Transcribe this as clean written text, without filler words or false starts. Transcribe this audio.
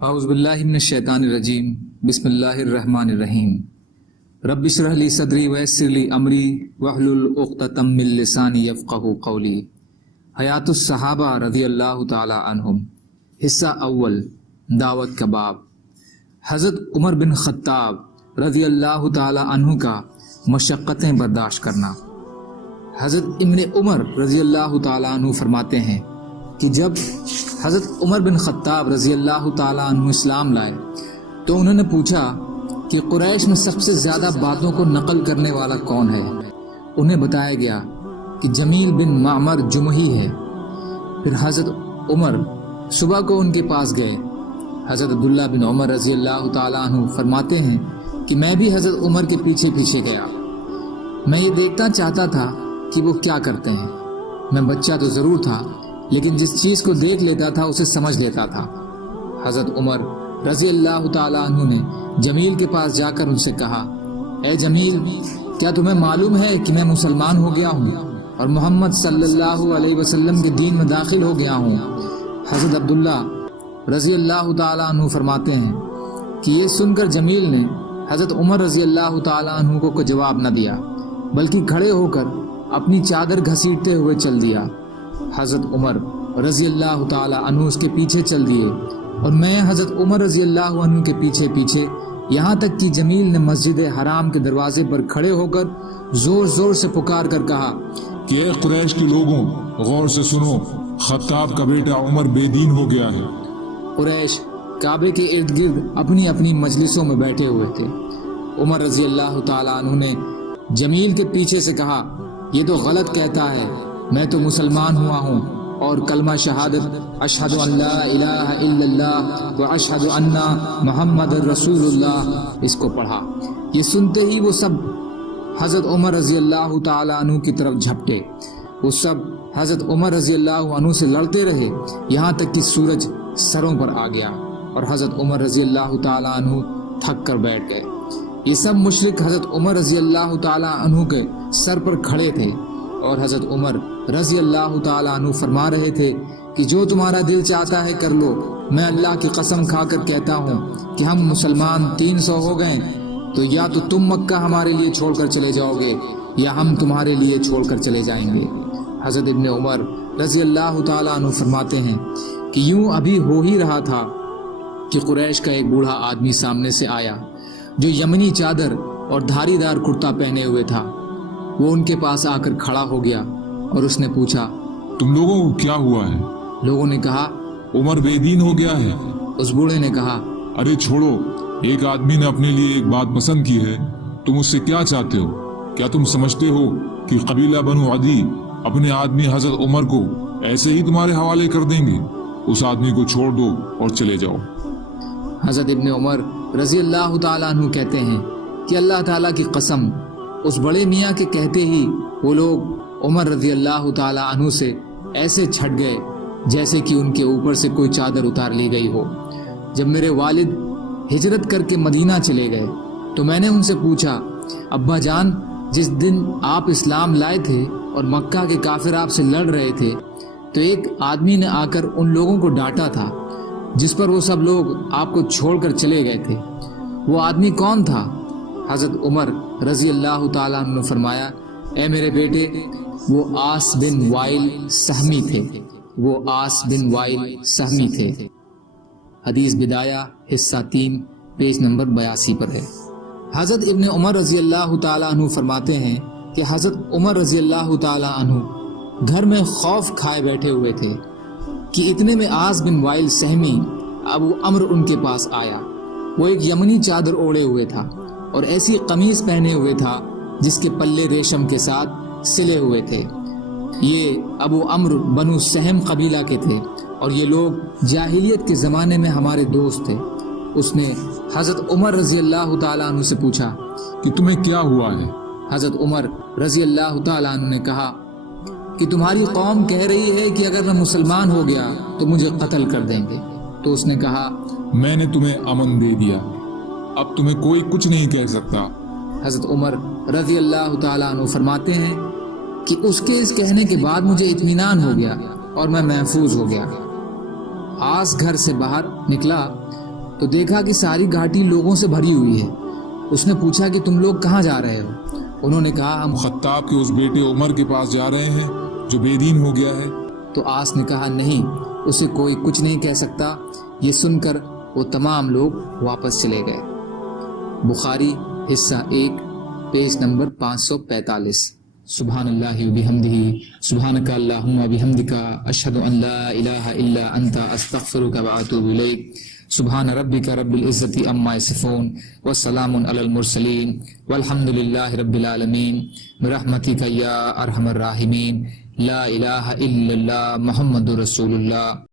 اعوذ باللہ من الشیطان الرجیم بسم اللہ الرحمن الرحیم رب اشرح لی صدری ویسر لی امری واحلل عقدۃ من لسانی یفقہوا قولی۔ حیات الصحابہ رضی اللہ تعالی عنہم، حصہ اول، دعوت کا باب۔ حضرت عمر بن خطاب رضی اللہ تعالی عنہ کا مشقتیں برداشت کرنا۔ حضرت ابن عمر رضی اللہ تعالی عنہ فرماتے ہیں کہ جب حضرت عمر بن خطاب رضی اللہ تعالی عنہ اسلام لائے تو انہوں نے پوچھا کہ قریش میں سب سے زیادہ باتوں کو نقل کرنے والا کون ہے؟ انہیں بتایا گیا کہ جمیل بن معمر جمحی ہے۔ پھر حضرت عمر صبح کو ان کے پاس گئے۔ حضرت عبداللہ بن عمر رضی اللہ تعالی عنہ فرماتے ہیں کہ میں بھی حضرت عمر کے پیچھے پیچھے گیا۔ میں یہ دیکھنا چاہتا تھا کہ وہ کیا کرتے ہیں۔ میں بچہ تو ضرور تھا لیکن جس چیز کو دیکھ لیتا تھا اسے سمجھ لیتا تھا۔ حضرت عمر رضی اللہ تعالی عنہ نے جمیل کے پاس جا کر ان سے کہا، اے جمیل، کیا تمہیں معلوم ہے کہ میں مسلمان ہو گیا ہوں اور محمد صلی اللہ علیہ وسلم کے دین میں داخل ہو گیا ہوں؟ حضرت عبداللہ رضی اللہ تعالی عنہ فرماتے ہیں کہ یہ سن کر جمیل نے حضرت عمر رضی اللہ تعالی عنہ کو کوئی جواب نہ دیا بلکہ کھڑے ہو کر اپنی چادر گھسیٹتے ہوئے چل دیا۔ حضرت عمر رضی اللہ تعالی عنہ اس کے پیچھے چل دیے اور میں حضرت عمر رضی اللہ عنہ کے پیچھے پیچھے، یہاں تک کہ جمیل نے مسجد حرام کے دروازے پر کھڑے ہو کر زور زور سے پکار کر کہا کہ اے قریش کے لوگوں، غور سے سنو، خطاب کا بیٹا عمر بے دین ہو گیا ہے۔ قریش کعبے کے ارد گرد اپنی اپنی مجلسوں میں بیٹھے ہوئے تھے۔ عمر رضی اللہ تعالی عنہ نے جمیل کے پیچھے سے کہا، یہ تو غلط کہتا ہے، میں تو مسلمان ہوا ہوں اور کلمہ شہادت اشہد ان لا الہ الا اللہ و اشہد ان محمد رسول اللہ اس کو پڑھا۔ یہ سنتے ہی وہ سب حضرت عمر رضی اللہ تعالی عنہ کی طرف جھپٹے۔ وہ سب حضرت عمر رضی اللہ عنہ سے لڑتے رہے یہاں تک کہ سورج سروں پر آ گیا اور حضرت عمر رضی اللہ تعالی عنہ تھک کر بیٹھ گئے۔ یہ سب مشرک حضرت عمر رضی اللہ تعالی عنہ کے سر پر کھڑے تھے اور حضرت عمر رضی اللہ تعالی عنہ فرما رہے تھے کہ جو تمہارا دل چاہتا ہے کر لو۔ میں اللہ کی قسم کھا کر کہتا ہوں کہ ہم مسلمان 300 ہو گئے تو یا تو تم مکہ ہمارے لیے چھوڑ کر چلے جاؤ گے یا ہم تمہارے لیے چھوڑ کر چلے جائیں گے۔ حضرت ابن عمر رضی اللہ تعالی عنہ فرماتے ہیں کہ یوں ابھی ہو ہی رہا تھا کہ قریش کا ایک بوڑھا آدمی سامنے سے آیا جو یمنی چادر اور دھاری دار کرتا پہنے ہوئے تھا۔ وہ ان کے پاس آ کر کھڑا ہو گیا اور اس نے پوچھا، تم لوگوں کو کیا ہوا ہے؟ لوگوں نے کہا، عمر بے دین ہو گیا ہے۔ اس بوڑھے نے کہا، ارے چھوڑو، ایک آدمی نے اپنے لیے ایک بات پسند کی ہے، تم اس سے کیا چاہتے ہو؟ کیا تم سمجھتے ہو کہ قبیلہ بنو عدی اپنے آدمی حضرت عمر کو ایسے ہی تمہارے حوالے کر دیں گے؟ اس آدمی کو چھوڑ دو اور چلے جاؤ۔ حضرت ابن عمر رضی اللہ تعالیٰ عنہ کہتے ہیں کہ اللہ تعالیٰ کی قسم، اس بڑے میاں کے کہتے ہی وہ لوگ عمر رضی اللہ تعالیٰ عنہ سے ایسے چھٹ گئے جیسے کہ ان کے اوپر سے کوئی چادر اتار لی گئی ہو۔ جب میرے والد ہجرت کر کے مدینہ چلے گئے تو میں نے ان سے پوچھا، ابا جان، جس دن آپ اسلام لائے تھے اور مکہ کے کافر آپ سے لڑ رہے تھے تو ایک آدمی نے آ کر ان لوگوں کو ڈانٹا تھا جس پر وہ سب لوگ آپ کو چھوڑ کر چلے گئے تھے، وہ آدمی کون تھا؟ حضرت عمر رضی اللہ تعالیٰ عنہ نے فرمایا، اے میرے بیٹے، وہ آس بن وائل سہمی تھے، وہ آس بن وائل سہمی تھے۔ حدیث بدایہ حصہ 3 پیج نمبر 82 پر ہے۔ حضرت ابن عمر رضی اللہ تعالیٰ عنہ فرماتے ہیں کہ حضرت عمر رضی اللہ تعالیٰ عنہ گھر میں خوف کھائے بیٹھے ہوئے تھے کہ اتنے میں آس بن وائل سہمی ابو عمرو ان کے پاس آیا۔ وہ ایک یمنی چادر اوڑے ہوئے تھا اور ایسی قمیص پہنے ہوئے تھا جس کے پلے ریشم کے ساتھ سلے ہوئے تھے۔ یہ ابو عمرو بنو سہم قبیلہ کے تھے اور یہ لوگ جاہلیت کے زمانے میں ہمارے دوست تھے۔ اس نے حضرت عمر رضی اللہ تعالیٰ عنہ سے پوچھا کہ تمہیں کیا ہوا ہے؟ حضرت عمر رضی اللہ تعالیٰ عنہ نے کہا کہ تمہاری قوم کہہ رہی ہے کہ اگر میں مسلمان ہو گیا تو مجھے قتل کر دیں گے۔ تو اس نے کہا، میں نے تمہیں امن دے دیا، اب تمہیں کوئی کچھ نہیں کہہ سکتا۔ حضرت عمر رضی اللہ تعالیٰ عنہ فرماتے ہیں کہ اس کے اس کہنے کے بعد مجھے اطمینان ہو گیا اور میں محفوظ ہو گیا۔ آس گھر سے باہر نکلا تو دیکھا کہ ساری گھاٹی لوگوں سے بھری ہوئی ہے۔ اس نے پوچھا کہ تم لوگ کہاں جا رہے ہو؟ انہوں نے کہا ہم خطاب کے اس بیٹے عمر کے پاس جا رہے ہیں جو بے دین ہو گیا ہے۔ تو آس نے کہا نہیں، اسے کوئی کچھ نہیں کہہ سکتا۔ یہ سن کر وہ تمام لوگ واپس چلے گئے۔ بخاری حصہ 1 پیج نمبر 545۔ سبحان اللہ وبحمدہ، سبحانک اللہم وبحمدک، اشہد ان لا الہ الا انت، استغفرک واتوب الیک۔ سبحان ربک رب العزت عما یصفون، وسلام علی المرسلین، والحمد للہ رب العالمین، برحمتک یا ارحم الراحمین، لا الہ الا اللہ محمد رسول اللہ۔